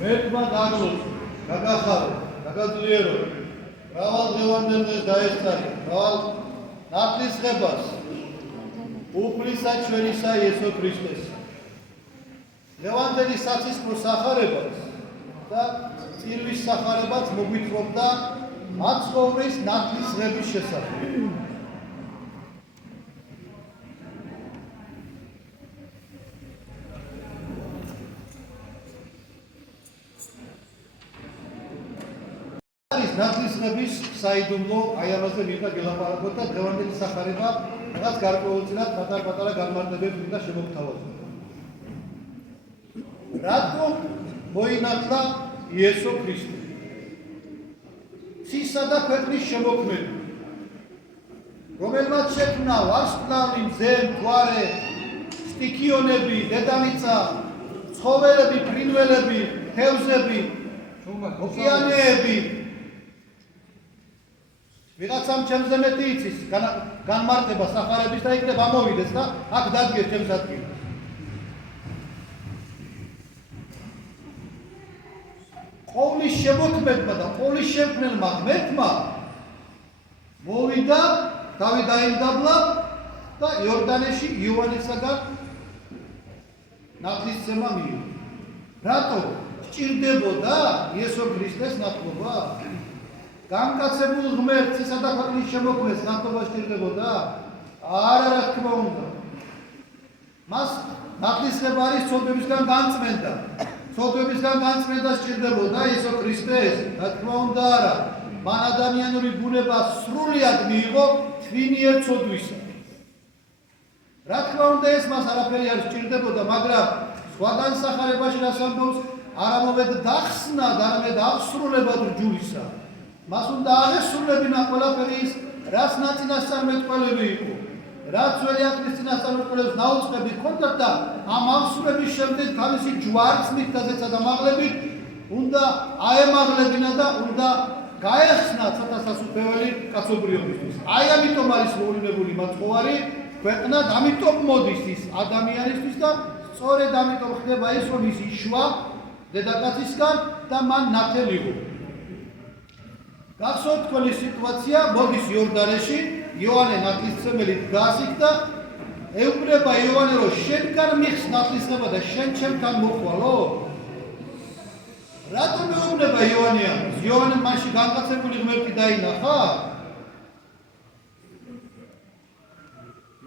მერტმა დაგლოცო, გაგახარო, გაგაძლიერო, მრავალ დღევანდელს დაესწარი, მრავალ ნათლისღებას, უფლისა ჩვენისა იესო ქრისტეს. ლევანდელი საცისფრო სახარებას და წირვის სახარებას მოგვითხრობდა მაცხოვრის ნათლისღების შესახებ. ნათლისღების საიდუმლო აი ამაზე მინდა გელაპარაკოთ და დღევანდელი სახარება რაღაც გარკვეულწილად პატარ-პატარა განმარტებები მინდა შემოგთავაზოთ. რატომ მოინათლა იესო ქრისტე? ცისა და ქვეყნის შემოქმედი, რომელმაც შექმნა ვარსკვლავი, მზე, მთვარე, სტიქიონები, დედამიწა, ცხოველები, ფრინველები, თევზები, ოკეანეები. ვიღაცამ ჩემზე მეტი იცის განმარტება სახარების და იქნებ ამოვიდეს და აქ დადგეს ჩემს ადგილას. ყოვლის შემოქმედმა და ყოვლის შემქმნელმა ღმერთმა მოვიდა თავი დაიმდაბლა და იორდანეში იოანესაგან ნათლისმცემა მიიღო. რატო სჭირდებოდა იესო ქრისტეს ნათლობა? განკაცებულ ღმერთს ისა და ქვეყნის შემოქმედს ნათლობა სჭირდებოდა? არა, რა თქმა უნდა. მას ნათლისღება არის ცოდვებისგან განწმენდა. ცოდვებისგან განწმენდა სჭირდებოდა იესო ქრისტეს? რა თქმა უნდა არა. მან ადამიანური ბუნება სრულად მიიღო ჩვენიერ ცოდვისა. რა თქმა უნდა ეს მას არაფერი არ სჭირდებოდა, მაგრამ სხვადასხვა სახარებაში რას ამბობს? არამედ დახსნა და არამედ აღსრულება რჯულისა. მას უნდა აღესრულებინა ყველაფერი ის, რაც ნაწინასწარმეტყველები იყო, რაც ძველი აღთქმის წინასწარმეტყველებს ნაუწყები ჰქონდათ და ამ აღსრულების შემდეგ თავისი ჯვარცმით და ზეცადამაღლებით უნდა აემაღლებინა და უნდა გაეხსნა ცოტა სასუფეველი კაცობრიობისთვის. აი ამიტომ არის მოვლენებული მაცხოვარი ქვეყნად, ამიტომ მოდის ის ადამიანისთვის და სწორედ ამიტომ ხდება ის, რომ ის იშვა დედაკაცისგან და მან ნათელიღო. გახსოვთ თქვენი სიტუაცია, მოდის იორდანეში, იოანე ნათლისმცემელი დგას იქ და ეუბნება იოანე, რომ შენგან მიხს ნათლისღება და შენ ჩემთან მოხვალო? რატომ ეუბნება იოანე ამას? იოანემ მაშინ განკაცებული ღმერთი დაინახა?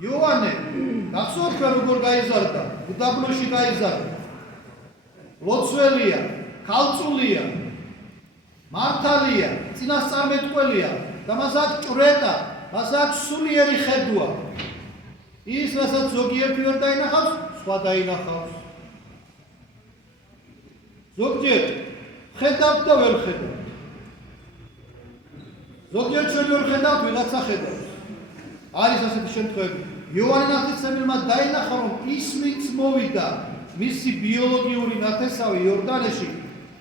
იოანე, გახსოვთ თქვენ როგორ გაიზარდა? უდაბნოში გაიზარდა. ლოცველია, ქალწულია, მართალია, წინასწარმეტყველია და მას აქვს ჭვრეტა, მას აქვს სულიერი ხედვა. ის, რასაც ზოგიერთი ვერ დაინახავს, სხვა დაინახავს. ზოგჯერ ხედავთ და ვერ ხედავთ. ზოგჯერ ჩვენ ვერ ხედავთ, ვიღაცა ხედავს. არის ასეთი შემთხვევები. იოანე ნათლისმცემელმა დაინახა, რომ ის ვინც მოვიდა მისი ბიოლოგიური ნათესავი იორდანეში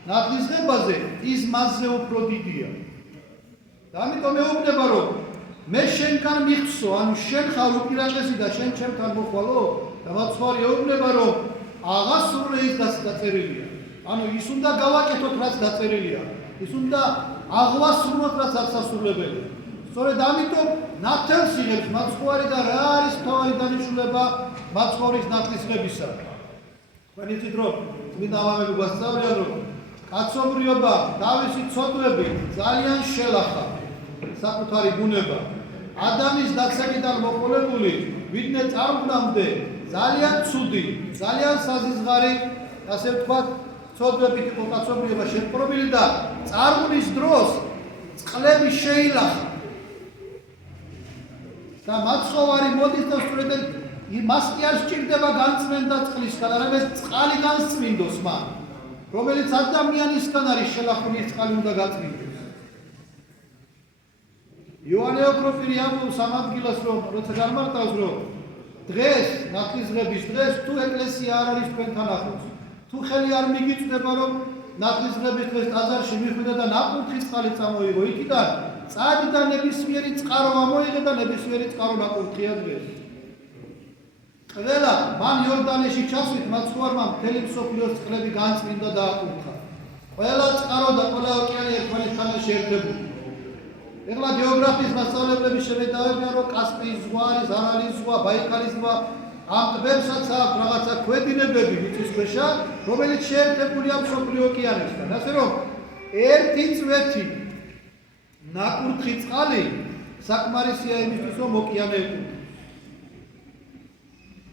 ნათლისღებაზე, ის მასზე უფრო დიდია. და ამიტომ ეუბნება, რომ მე შენგან მიხსო, ანუ შენ ხარ უპირატესი და შენ ჩემთან მოხვალო? და მაცხოვარი ეუბნება, რომ აღასრულე ის დაწერილია. ანუ ის უნდა გავაკეთოთ, რაც დაწერილია. ის უნდა აღვასრულოთ, რაც არ სასურველია. სწორედ ამიტომ ნათელს იღებს მაცხოვარი და რა არის მთავარი დანიშნულება მაცხოვრის ნათლისღებისა? თქვენ იცით, რომ წმინდა მამები გვასწავლიან, რომ კაცობრიობა თავისი ცოდვებით ძალიან შელახა საკუთარი ბუნება. ადამიანის დაცემიდან მოყოლებული ვიდრე წარმოგვამდე ძალიან ცუდი, ძალიან საზიზღარი, ასე ვთქვათ, ცოდვებით იყო კაცობრიობა შეპყრობილი და წარღვნის დროს წყლები შეილახა. და მაცხოვარი მოდის და სწორედ მას კი არ სჭირდება განწმენდა წყლისგან, არამედ წყალი განსწმინდოს მან, რომელიც ადამიანისგან არის შელახული წყალი უნდა გაწმინდეს. იოანე ოქროფირი ამბობს ამ ადგილას, რომ როცა განმარტავს, რომ დღეს, ნათლისღების დღეს, თუ ეკლესია არ არის თქვენთან ახლოს, თუ ხელი არ მიგიწვდება, რომ ნათლისღების დღეს ტაძარში მიხვიდა და ნაკურთხი წყალი წამოიღო იქიდან, წადი და ნებისმიერი წყარო ამოიღე და ნებისმიერი წყარო ნაკურთხია დღეს. ყველა მან იორდანეში ჩასვით მაცხოვარმა მთელი მსოფლიოს წყლები განწმინდა და აკურთხა. ყველა წყარო და ყველა ოკეანე ერთმანეთთან შეერთებული. ეხლა გეოგრაფიის მასწავლებლები შემედავებიან, რომ კასპიის ზღვა არის, არალის ზღვა, ბაიკალის ზღვა, ამ ტბებსაც აქვს რაღაცა ქვედინებები მიწისქვეშა, რომელიც შეერთებულია მსოფლიო ოკეანესთან. ასე რომ ერთი წვეთი ნაკურთხი წყალი საკმარისია იმისთვის, რომ ოკეანე ეკუთვნოს.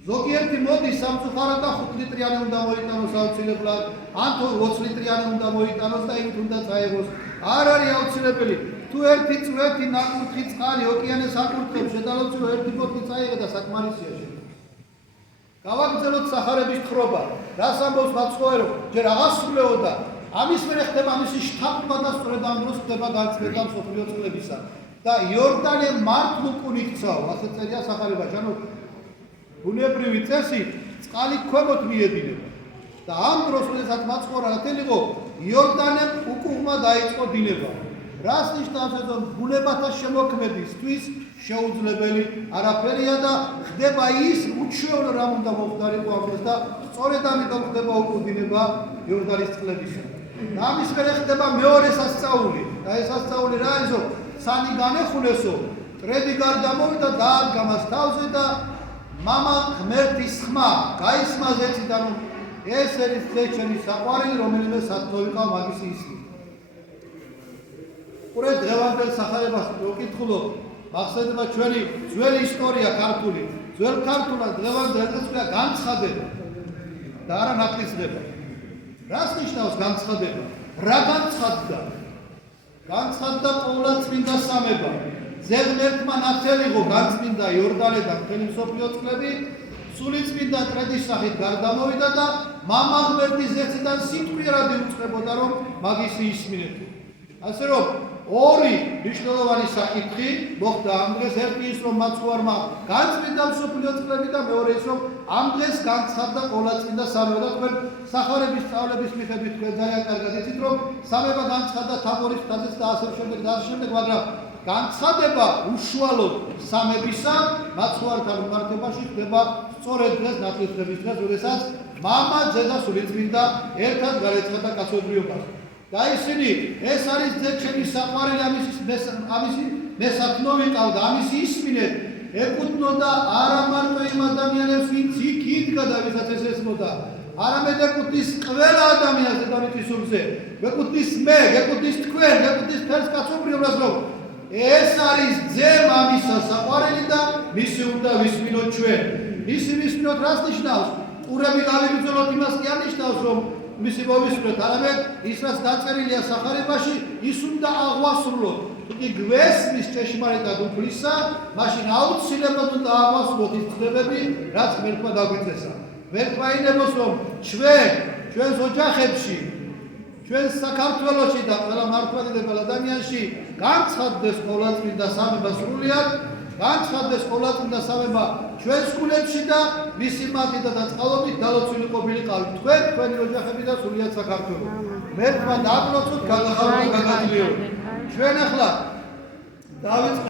ზოგიერთი მოდის სამწუხაროდ და 5 ლიტრიანი უნდა მოიტანოს აუცილებლად, ან თუ 20 ლიტრიანი უნდა მოიტანოს და იმით უნდა წაიღოს. არ არის აუცილებელი. თუ ერთი წვეთი ნაკურთხი წყალი ოკეანეს აკურთხებს, შედარებით რომ ერთი ბოთლი წაიღე და საკმარისია შეიძლება. გავაგრძელოთ სახარების თხრობა. რას ამბობს მაცხოვრო? ჯერ აღასრულეო და ამის მერე ხდება ამისი შთანხმება და სწორედ ამ დროს ხდება განცდა მსოფლიო წყლებისა. და იორდანე მართლუკუნი ქცაო, ასე წერია სახარებაში. ანუ ბუნებრივი წესი წყალი ქვემოთ მიედინება. და ამ დროს, როდესაც მაცხოვრა ათელიღო, იორდანემ უკუღმა დაიწყო დინება. რას ნიშნავს ეს, რომ ბუნებათა შემოქმედისთვის შეუძლებელი არაფერია და ხდება ის უჩვეულო რამ უნდა მოხდარიყო ამ დროს და სწორედ ამიტომ ხდება უკუდინება იორდანის წყლებისა. და ამის მერე ხდება მეორე სასწაული. და ეს სასწაული რა არის, რომ სანი განეხუნესო, მტრედი გარდა მოვიდა დაადგა მას თავზე და მამა ღმერთის ხმა გაისმა ზეციდან, რომ ეს არის ძეჩემი საყვარელი, რომელიმე სათნო ვიყავ მაგისი ისმის. ყურე დღევანდელ სახარებას ვკითხულობ, მახსენდება ჩვენი ძველი ისტორია ქართული. ძველ ქართულად დღევანდელ დღესვია განცხადება და არა ნათლისღება. რას ნიშნავს განცხადება? რა განცხადდა? განცხადდა ყოვლადწმინდა სამება. ზეღმერთმა ნათელიღო განწმინდა იორდანედან მთელი მსოფლიო წყლები, სულიწმინდა მტრედის სახით გარდამოვიდა და მამა ღმერთის ზეციდან სიტყვიერადი უწყებოდა, რომ მაგისი ისმინეთ. ასე რომ ორი მნიშვნელოვანი საკითხი მოხდა ამ დღეს. ერთი ის, რომ მაცხოვარმა განწმინდა მსოფლიო წყლები და მეორე ის, რომ ამ დღეს განცხადდა ყოვლადწმინდა სამება. თქვენ სახარების სწავლების მიხედვით თქვენ ძალიან კარგად იცით, რომ სამება განცხადდა თაბორის მთაზეც და ასე შემდეგ და ასე შემდეგ, მაგრამ განცხადება უშუალოდ სამებისა მაცხოვართან მიმართებაში ხდება სწორედ დღეს ნათლისღების დღეს, როდესაც მამა, ძე და სულიწმინდა ერთად გარეცხადა კაცობრიობას. და ისინი ეს არის ძეჩემი საყვარელი, ამისი მესათნო ვიყავ და ამისი ისმინეთ, ეკუთვნოდა არა მარტო იმ ადამიანებს, ვინც იქ იდგა და ვისაც ეს ესმოდა, არამედ ეკუთვნის ყველა ადამიანს დედამიწის სულზე, ეკუთვნის მე, ეკუთვნის თქვენ, ეკუთვნის მთელს კაცობრიობას, რომ ეს არის ძე მამისა საყვარელი და მისი უნდა ვისმინოთ ჩვენ. მისი ვისმინოთ რას ნიშნავს? ყურები გავიბრძოლოთ იმას კი არ ნიშნავს, რომ მისი მოვისმინოთ, არამედ ის რაც დაწერილია სახარებაში, ის უნდა აღვასრულოთ. თუ კი გვესმის ჭეშმარიტად უფლისა, მაშინ აუცილებლად უნდა აღვასრულოთ ის ცნებები, რაც ღმერთმა დაგვიწესა. ღმერთმა ინებოს, რომ ჩვენს ოჯახებში, ჩვენ საქართველოში და ყველა მართლმადიდებელ ადამიანში განცხადდეს ყოვლადწმინდა სამება სრულიად, განცხადდეს ყოვლადწმინდა სამება ჩვენს კულებში და მისი მადლით და წყალობით დალოცული ყოფილიყავით თქვენ, თქვენი ოჯახები და სრულიად საქართველო. ღმერთმა დააბრუნოთ, გაგახავროთ, გაგაძლიეროთ. ჩვენ ახლა დავიწყებთ